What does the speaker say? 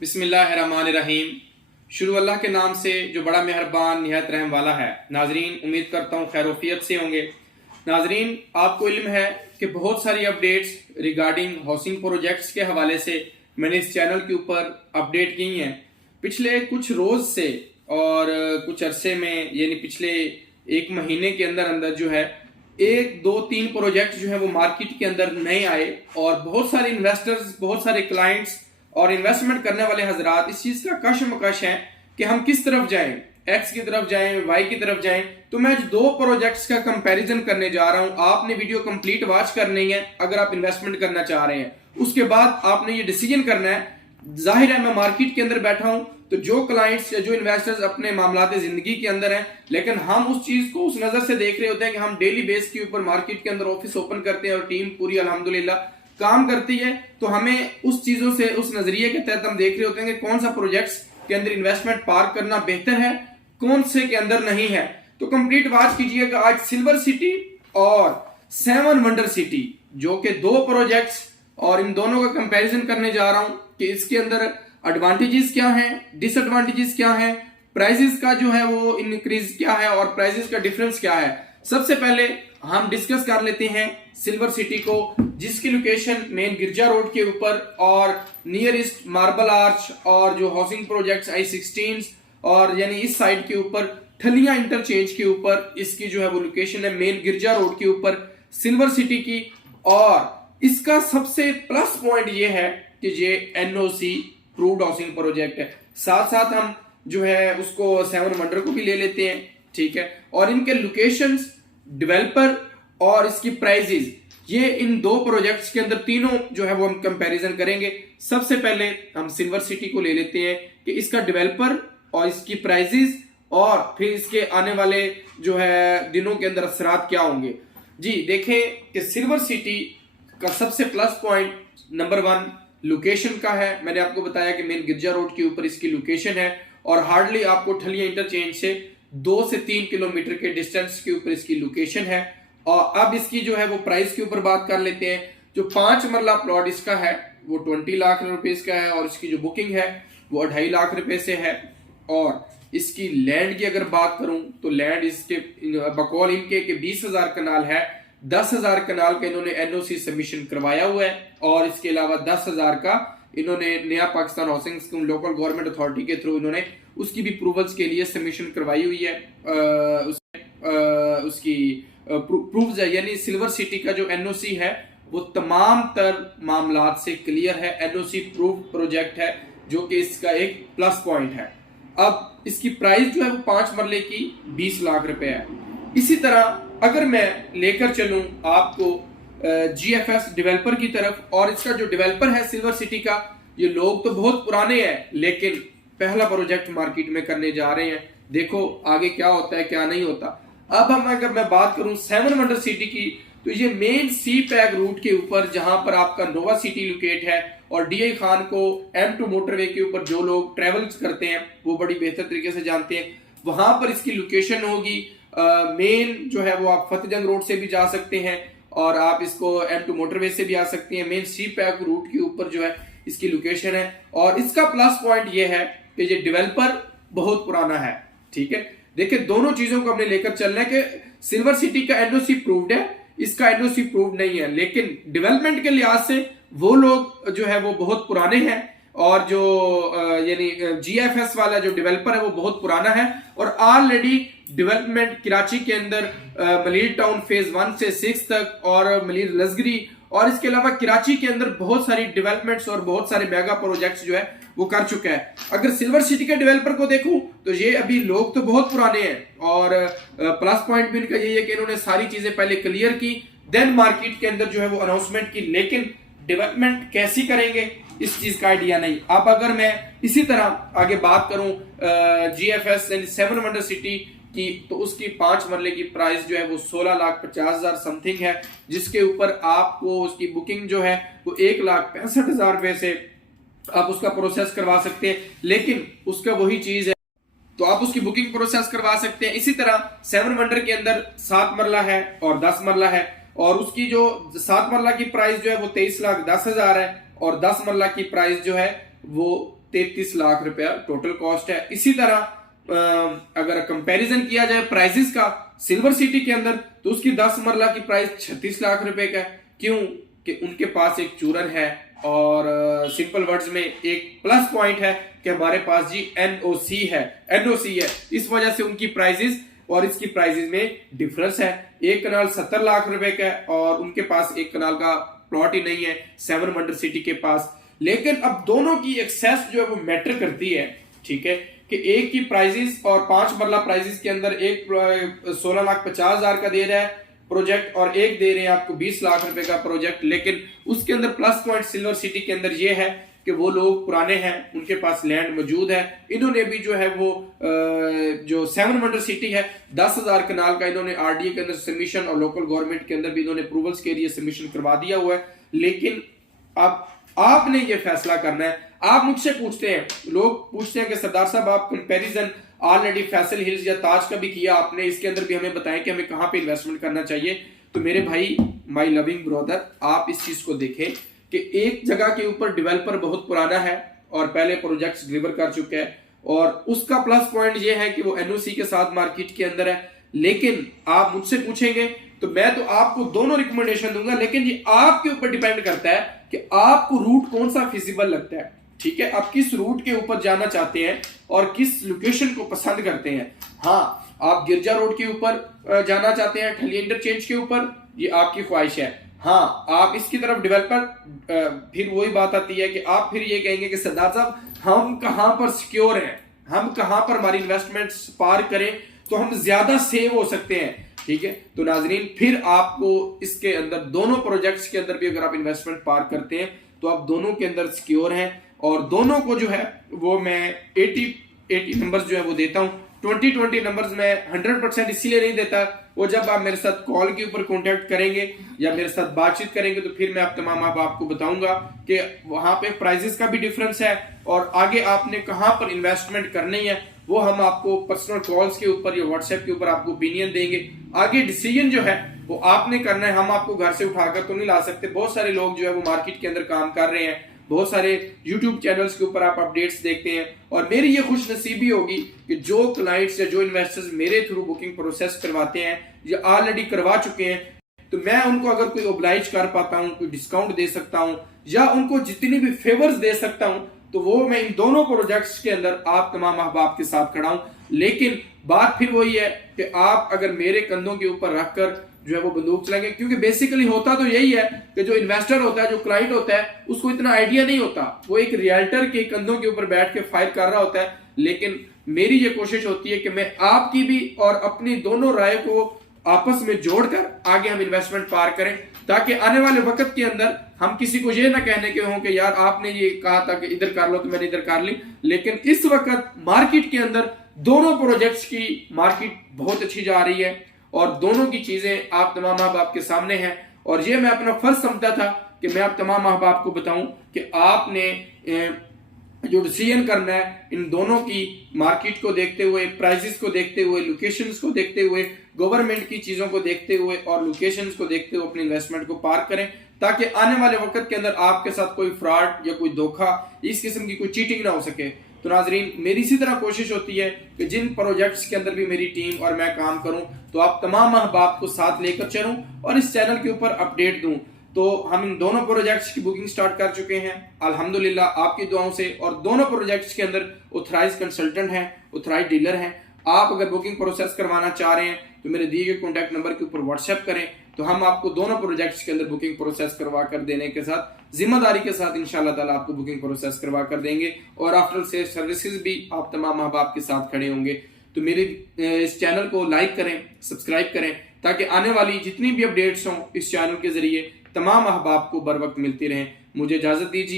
बिस्मिल्लाहिर्रहमानिर्रहीम। शुरू अल्लाह के नाम से जो बड़ा मेहरबान निहायत रहम वाला है। नाजरीन, उम्मीद करता हूँ खैरोफियत से होंगे। नाजरीन, आपको इल्म है कि बहुत सारी अपडेट्स रिगार्डिंग हाउसिंग प्रोजेक्ट्स के हवाले से मैंने इस चैनल के ऊपर अपडेट की हैं पिछले कुछ रोज से, और कुछ अरसे में यानी पिछले एक महीने के अंदर अंदर जो है एक दो तीन प्रोजेक्ट जो है वो मार्केट के अंदर नए आए, और बहुत सारे इन्वेस्टर्स, बहुत सारे क्लाइंट्स और इन्वेस्टमेंट करने वाले हजरात इस चीज का कशमकश है कि हम किस तरफ जाएं, एक्स की तरफ जाएं, वाई की तरफ जाएं। तो मैं आज दो प्रोजेक्ट्स का कंपैरिजन करने जा रहा हूं। आपने वीडियो कंप्लीट वॉच करनी है अगर आप इन्वेस्टमेंट करना चाह रहे हैं। उसके बाद आपने ये डिसीजन करना है। जाहिर है मैं मार्केट के अंदर बैठा हूं, तो जो क्लाइंट्स या जो इन्वेस्टर्स अपने मामलात जिंदगी के अंदर हैं, लेकिन हम उस चीज को उस नजर से देख रहे होते हैं कि हम डेली बेस के ऊपर मार्केट के अंदर ऑफिस ओपन करते हैं और टीम पूरी अल्हम्दुलिल्लाह काम करती है। तो हमें उस चीजों से, उस नजरिए के तहत हम देख रहे होते हैं कि कौन सा प्रोजेक्ट्स के अंदर इन्वेस्टमेंट पार्क करना बेहतर है, कौन से के अंदर नहीं है। तो कंप्लीट वॉच कीजिएगा। आज सिल्वर सिटी और सेवन वंडर सिटी, जो कि दो प्रोजेक्ट्स, और इन दोनों का कंपैरिजन करने जा रहा हूं कि इसके अंदर एडवांटेजेस क्या हैं, डिसएडवांटेजेस क्या हैं, प्राइसेस का जो है वो इंक्रीज क्या है और प्राइसेस का डिफरेंस क्या है। सबसे पहले हम डिस्कस कर लेते हैं सिल्वर सिटी को, जिसकी लोकेशन मेन गिरजा रोड के ऊपर और नियरेस्ट मार्बल आर्च और जो हाउसिंग प्रोजेक्ट्स I-16 और यानी इस साइड के ऊपर ठलिया इंटरचेंज के ऊपर इसकी जो है वो लोकेशन है मेन गिरजा रोड के ऊपर सिल्वर सिटी की। और इसका सबसे प्लस पॉइंट ये है कि ये NOC प्रूव्ड हाउसिंग प्रोजेक्ट है। साथ साथ हम जो है उसको सेवन वंडर को भी ले लेते हैं, ठीक है। और इनके लोकेशंस, डेवलपर और इसकी प्राइजेस, ये इन दो प्रोजेक्ट्स के अंदर तीनों जो है वो हम कंपैरिजन करेंगे। सबसे पहले हम सिल्वर सिटी को ले लेते हैं कि इसका डेवलपर और इसकी प्राइजेस और फिर इसके आने वाले जो है दिनों के अंदर असरात क्या होंगे। जी देखें कि सिल्वर सिटी का सबसे प्लस पॉइंट नंबर 1 लोकेशन का है। मैंने आपको बताया कि मेन गिरजा रोड के ऊपर इसकी लोकेशन है और हार्डली आपको ठलिया इंटरचेंज से 2 से 3 किलोमीटर के डिस्टेंस के ऊपर इसकी लोकेशन है। और अब इसकी जो है वो प्राइस के ऊपर बात कर लेते हैं। जो 5 मरला प्लॉट इसका है वो 20 लाख रुपए का है और इसकी जो बुकिंग है वो 2.5 लाख रुपए से है। और इसकी लैंड की अगर बात करूं तो लैंड इसके बकौल इनके के 20,000 कनाल है। 10,000 कनाल का इन्होंने NOC सबमिशन करवाया हुआ है और इसके अलावा 10,000 का इन्होंने नया Pakistan housing scheme local government authority के थ्रू इन्होंने उसकी भी अप्रूवल्स के लिए सबमिशन करवाई हुई है। उसकी प्रूफ यानी सिल्वर सिटी का जो NOC है वो तमाम तर मामलात से क्लियर है। NOC प्रूफ प्रोजेक्ट है, जो कि इसका एक प्लस पॉइंट है। अब इसकी प्राइस जो है वो 5 मरले की 20 लाख रुपए है। इसी तरह अगर मैं लेकर चलूं आपको GFS डेवलपर की तरफ, और इसका जो डेवलपर है सिल्वर सिटी का, ये लोग तो बहुत पुराने हैं लेकिन पहला प्रोजेक्ट मार्केट में करने जा रहे हैं। देखो आगे क्या होता है क्या नहीं होता। अब हम अगर मैं बात करूं सेवन वंडर सिटी की, तो ये मेन सी पैक रूट के ऊपर जहां पर आपका नोवा सिटी लोकेट है और DI खान को M2 मोटरवे के ऊपर जो लोग ट्रेवल करते हैं वो बड़ी बेहतर तरीके से जानते हैं, वहां पर इसकी लोकेशन होगी। मेन जो है वो आप फतेहजंग रोड से भी जा सकते हैं और आप इसको M2 मोटरवे से भी आ सकते हैं। मेन सी पैक रूट के ऊपर जो है इसकी लोकेशन है। और इसका प्लस पॉइंट ये है कि ये डेवलपर बहुत पुराना है, ठीक है। देखिए दोनों चीजों को हमने लेकर चलना है कि सिल्वर सिटी का NOC प्रूव्ड है, इसका NOC प्रूव्ड नहीं है, लेकिन डेवलपमेंट के लिहाज से वो लोग जो है वो बहुत पुराने हैं और जो यानी GFS वाला जो डेवलपर है वो बहुत पुराना है। और ऑलरेडी डेवलपमेंट कराची के अंदर मलीर टाउन फेज 1 से 6 तक और मलीर लजगरी और इसके अलावा कराची के अंदर बहुत सारी डेवलपमेंट्स और बहुत सारे मेगा प्रोजेक्ट्स जो है वो कर चुका है। अगर सिल्वर सिटी के डेवलपर को देखूं तो ये अभी लोग तो बहुत पुराने हैं और प्लस पॉइंट भी इनका यही है कि इन्होंने सारी चीजें पहले क्लियर की, देन मार्केट के अंदर जो है वो अनाउंसमेंट की, लेकिन डेवलपमेंट कैसी करेंगे इस चीज का आइडिया नहीं। अब अगर मैं इसी तरह आगे बात करूं GFS यानी सेवन वंडर सिटी की, तो उसकी 5 मरले की प्राइस जो है वो 16,50,000 समथिंग है, जिसके ऊपर आपको उसकी बुकिंग जो है वो 1,65,000 रुपए से आप उसका प्रोसेस करवा सकते हैं। लेकिन उसका वही चीज है तो आप उसकी बुकिंग प्रोसेस करवा सकते हैं। इसी तरह सेवन वंडर के अंदर 7 मरला है और 10 मरला है और उसकी जो 7 मरला की प्राइस जो है वो 23,10,000 है और 10 मरला की प्राइस जो है वो 33 लाख रुपया टोटल कॉस्ट है। इसी तरह अगर कंपैरिजन किया जाए प्राइसेस का सिल्वर सिटी के अंदर, तो उसकी 10 मरला की प्राइस 36 लाख रुपए का है। क्यों कि उनके पास एक चूरन है और सिंपल वर्ड्स में एक प्लस पॉइंट है कि हमारे पास जी एनओसी है, इस वजह से उनकी प्राइसेस और इसकी प्राइसेस में डिफरेंस है। एक कनाल 70 लाख रुपए का है और उनके पास एक कनाल का प्लॉट ही नहीं है 7 वंडर सिटी के पास। लेकिन अब दोनों की एक्सेस जो है वो मैटर करती है, ठीक है, कि एक की प्राइसेस और 5 मरला प्राइसेस के अंदर एक 16,50,000 का दे रहा है प्रोजेक्ट और एक दे रहे हैं आपको 20 लाख रुपए का प्रोजेक्ट। लेकिन उसके अंदर प्लस पॉइंट सिल्वर सिटी के अंदर ये है कि वो लोग पुराने हैं, उनके पास लैंड मौजूद है। इन्होंने भी जो है वो जो 7 वंडर सिटी है 10,000 कनाल का इन्होंने आरडीए के अंदर सबमिशन और लोकल गवर्नमेंट के अंदर भी इन्होंने अप्रूवल्स के लिए सबमिशन करवा दिया हुआ है। लेकिन अब आपने ये फैसला करना है। आप मुझसे पूछते हैं, लोग पूछते हैं कि सरदार साहब आप कंपैरिजन ऑलरेडी फैसल हिल्स या ताज का भी किया आपने, इसके अंदर भी हमें बताएं कि हमें कहां पे इन्वेस्टमेंट करना चाहिए। तो मेरे भाई, माय लविंग ब्रदर, आप इस चीज को देखें कि एक जगह के ऊपर डेवलपर बहुत पुराना है और पहले प्रोजेक्ट्स डिलीवर कर चुके हैं और उसका प्लस पॉइंट ये है कि वो एनओसी के साथ मार्केट के अंदर है। लेकिन आप मुझसे पूछेंगे तो मैं तो आपको दोनों रिकमेंडेशन दूंगा, लेकिन ये आपके ऊपर डिपेंड करता है कि आपको रूट कौन सा फिजिबल लगता है, ठीक है, आप किस रूट के ऊपर जाना चाहते हैं और किस लोकेशन को पसंद करते हैं। हाँ, आप गिरजा रोड के ऊपर जाना चाहते हैं, ठलिया इंटरचेंज के ऊपर, ये आपकी ख्वाहिश है। हाँ, आप इसकी तरफ डेवलपर, फिर वही बात आती है कि आप फिर ये कहेंगे कि सरदार साहब हम कहां पर सिक्योर हैं, हम कहां पर हमारी इन्वेस्टमेंट पार करें तो हम ज्यादा सेव हो सकते हैं, ठीक है। तो नाजरीन, फिर आपको इसके अंदर दोनों प्रोजेक्ट्स के अंदर भी अगर आप इन्वेस्टमेंट पार करते हैं तो आप दोनों के अंदर सिक्योर हैं और दोनों को जो है वो मैं 80 नंबर्स जो है वो देता हूं। 20 नंबर्स में 100% इसीलिए नहीं देता, वो जब आप मेरे साथ कॉल के ऊपर कांटेक्ट करेंगे या मेरे साथ बातचीत करेंगे तो फिर मैं आप तमाम आपको बताऊंगा कि वहां पे प्राइसेस का भी डिफरेंस है और आगे आपने कहां पर इन्वेस्टमेंट करनी है वो हम आपको पर्सनल कॉल्स के ऊपर या व्हाट्सएप के ऊपर आपको ओपिनियन देंगे। आगे डिसीजन जो है वो आपने करना है, हम आपको घर से उठाकर तो नहीं ला सकते। बहुत सारे लोग जो है वो मार्केट के अंदर काम कर रहे हैं, बहुत सारे YouTube चैनल्स के ऊपर आप अपडेट्स देखते हैं और मेरी ये खुश नसीबी होगी कि जो क्लाइंट्स या जो इन्वेस्टर्स मेरे थ्रू बुकिंग प्रोसेस करवाते हैं या ऑलरेडी करवा चुके हैं, तो मैं उनको अगर कोई ओब्लाइज कर पाता हूं, कोई डिस्काउंट दे सकता हूं या उनको जितनी भी फेवर्स दे सकता हूं, तो वो मैं इन दोनों प्रोजेक्ट्स के अंदर आप तमाम अहबाब के साथ खड़ा हूं। लेकिन बात फिर वही है कि आप अगर मेरे कंधों के ऊपर रखकर जो है वो बंदूक चलाएंगे, क्योंकि बेसिकली होता तो यही है कि जो इन्वेस्टर होता है, जो क्लाइंट होता है, उसको इतना आइडिया नहीं होता, वो एक रियल्टर के कंधों के ऊपर बैठ के फायर कर रहा होता है। लेकिन मेरी ये कोशिश होती है कि मैं आपकी भी और अपनी दोनों राय को आपस में जोड़कर आगे हम इन्वेस्टमेंट पार करें, ताकि आने वाले वक्त के अंदर हम किसी को ये ना कहने के हों कि यार आपने ये कहा था कि इधर कर लो तो मैंने इधर कर ली। लेकिन इस वक्त मार्केट के अंदर दोनों प्रोजेक्ट्स की मार्केट बहुत अच्छी जा रही है और दोनों की चीजें आप तमाम अहबाब के सामने हैं और ये मैं अपना फर्ज समझता था कि मैं आप तमाम अहबाब को बताऊं कि आपने जो डिसीजन करना है इन दोनों की मार्केट को देखते हुए, प्राइसेस को देखते हुए, लोकेशंस को देखते हुए, गवर्नमेंट की चीजों को देखते हुए और लोकेशंस को देखते हुए अपने इन्वेस्टमेंट को पार करें, ताकि आने वाले वक्त के अंदर आपके साथ कोई फ्रॉड या कोई धोखा, इस किस्म की कोई चीटिंग ना हो सके। तो नाजरीन, मेरी इसी तरह कोशिश होती है कि जिन प्रोजेक्ट्स के अंदर भी मेरी टीम और मैं काम करूं तो आप तमाम अहबाब को साथ लेकर चलूं और इस चैनल के ऊपर अपडेट दूं। तो हम इन दोनों प्रोजेक्ट्स की बुकिंग स्टार्ट कर चुके हैं अल्हम्दुलिल्लाह आपकी दुआओं से, और दोनों प्रोजेक्ट्स के अंदर ऑथराइज्ड कंसल्टेंट हैं, ऑथराइज्ड डीलर हैं। आप अगर बुकिंग प्रोसेस करवाना चाह रहे हैं तो मेरे दिए गए कॉन्टैक्ट नंबर के ऊपर व्हाट्सएप करें, तो हम आपको दोनों प्रोजेक्ट्स के अंदर बुकिंग प्रोसेस करवा कर देने के साथ, जिम्मेदारी के साथ इंशाल्लाह ताला आपको बुकिंग प्रोसेस करवा कर देंगे और आफ्टर सेल सर्विसेज भी आप तमाम अहबाब के साथ खड़े होंगे। तो मेरे इस चैनल को लाइक करें, सब्सक्राइब करें, ताकि आने वाली जितनी भी अपडेट्स हों इस चैनल के जरिए तमाम अहबाब को बर वक्त मिलती रहें। मुझे इजाजत दीजिए।